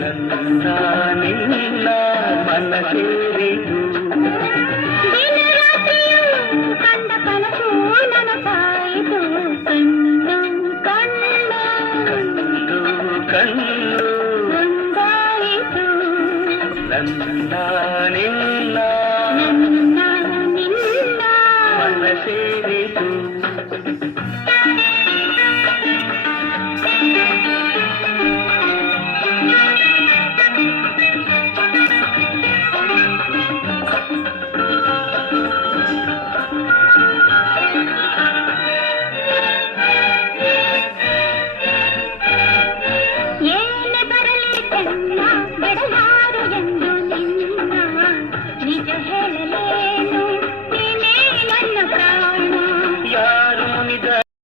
ನನ್ನ ನಿನ್ನ ಮನ ಸೇರಿತು ಕಂಡ ಕನಸು ನನಸಾಯಿತು ಕಣ್ಣು ಕಣ್ಣು ಕಣ್ಣು ಒಂದಾಯಿತು ನನ್ನ ನಿನ್ನ ನನ್ನ ನಿನ್ನ ಮನ ಸೇರಿತು